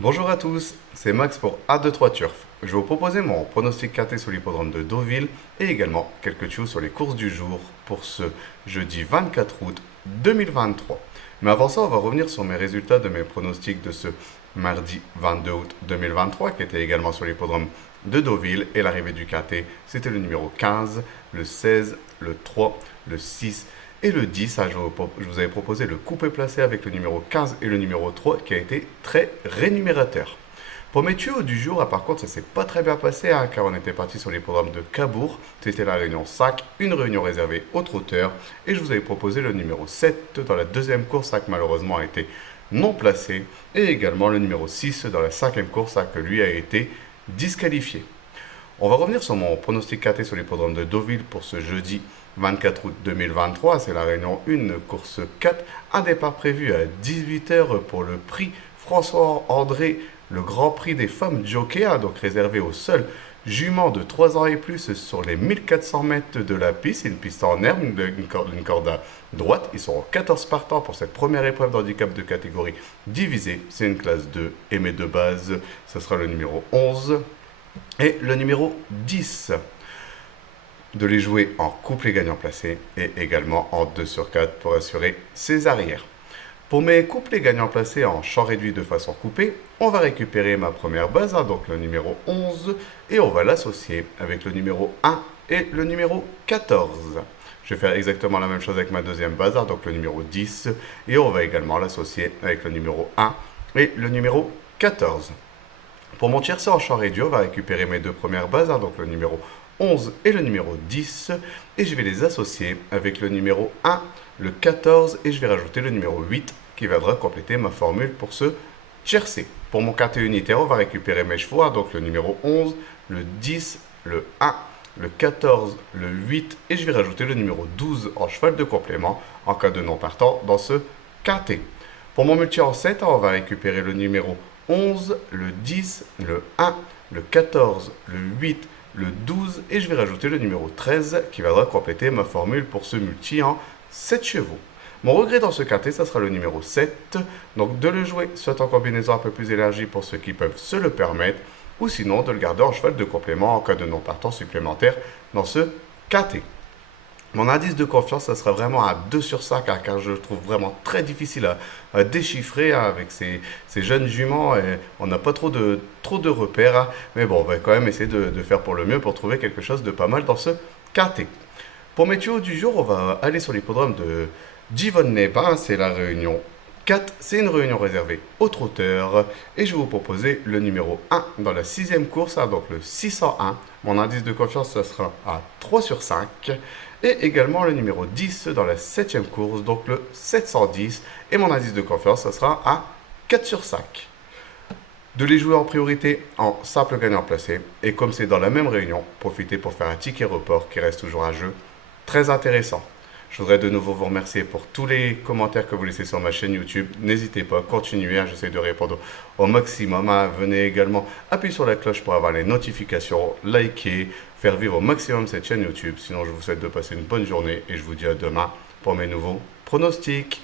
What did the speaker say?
Bonjour à tous, c'est Max pour A23 Turf. Je vais vous proposer mon pronostic quinté sur l'hippodrome de Deauville et également quelques tuyaux sur les courses du jour pour ce jeudi 24 août 2023. Mais avant ça, on va revenir sur mes résultats de mes pronostics de ce mardi 22 août 2023 qui était également sur l'hippodrome de Deauville et l'arrivée du quinté, c'était le numéro 15, le 16, le 3, le 6 et le 10. Je vous avais proposé le coupé placé avec le numéro 15 et le numéro 3 qui a été très rémunérateur. Pour mes tuyaux du jour, par contre, ça s'est pas très bien passé car on était parti sur les programmes de Cabourg. C'était la réunion 5, une réunion réservée aux trotteurs. Et je vous avais proposé le numéro 7 dans la deuxième course qui malheureusement a été non placé. Et également le numéro 6 dans la cinquième course que lui a été disqualifié. On va revenir sur mon pronostic quinté sur l'hippodrome de Deauville pour ce jeudi 24 août 2023. C'est la réunion 1, course 4. Un départ prévu à 18h pour le prix François-André, le Grand Prix des femmes jockey, donc réservé aux seuls juments de 3 ans et plus sur les 1400 mètres de la piste. C'est une piste en herbe, une corde à droite. Ils seront 14 partants pour cette première épreuve d'handicap de catégorie divisée. C'est une classe 2 et mes deux bases, ce sera le numéro 11 et le numéro 10. De les jouer en couplet gagnant placé et également en 2 sur 4 pour assurer ses arrières. Pour mes couplets gagnants placés en champ réduit de façon coupée, on va récupérer ma première base, donc le numéro 11, et on va l'associer avec le numéro 1 et le numéro 14. Je vais faire exactement la même chose avec ma deuxième base, donc le numéro 10, et on va également l'associer avec le numéro 1 et le numéro 14. Pour mon tiercé en champ réduit, on va récupérer mes deux premières bases, donc le numéro 11 et le numéro 10, et je vais les associer avec le numéro 1, le 14, et je vais rajouter le numéro 8 qui viendra compléter ma formule pour ce tiercé. Pour mon quintet unitaire, on va récupérer mes chevaux, donc le numéro 11, le 10, le 1, le 14, le 8, et je vais rajouter le numéro 12 en cheval de complément en cas de non partant dans ce quintet. Pour mon multi en 7, on va récupérer le numéro 11, le 10, le 1, le 14, le 8, le 12 et je vais rajouter le numéro 13 qui viendra compléter ma formule pour ce multi en 7 chevaux. Mon regret dans ce quintet, ça sera le numéro 7, donc de le jouer soit en combinaison un peu plus élargie pour ceux qui peuvent se le permettre, ou sinon de le garder en cheval de complément en cas de non partant supplémentaire dans ce quintet. Mon indice de confiance, ça sera vraiment à 2 sur 5, car je le trouve vraiment très difficile à déchiffrer avec ces jeunes juments. Et on n'a pas trop de repères, mais bon, on va quand même essayer de faire pour le mieux pour trouver quelque chose de pas mal dans ce quintet. Pour mes tuyaux du jour, on va aller sur l'hippodrome de Givonne-les-Bains, c'est la réunion 4, c'est une réunion réservée aux trotteurs et je vais vous proposer le numéro 1 dans la sixième course, donc le 601. Mon indice de confiance, ça sera à 3 sur 5 et également le numéro 10 dans la septième course, donc le 710 et mon indice de confiance, ça sera à 4 sur 5. De les jouer en priorité en simple gagnant placé et comme c'est dans la même réunion, profitez pour faire un ticket report qui reste toujours un jeu très intéressant. Je voudrais de nouveau vous remercier pour tous les commentaires que vous laissez sur ma chaîne YouTube. N'hésitez pas, continuez, j'essaie de répondre au maximum. Venez également appuyer sur la cloche pour avoir les notifications, liker, faire vivre au maximum cette chaîne YouTube. Sinon, je vous souhaite de passer une bonne journée et je vous dis à demain pour mes nouveaux pronostics.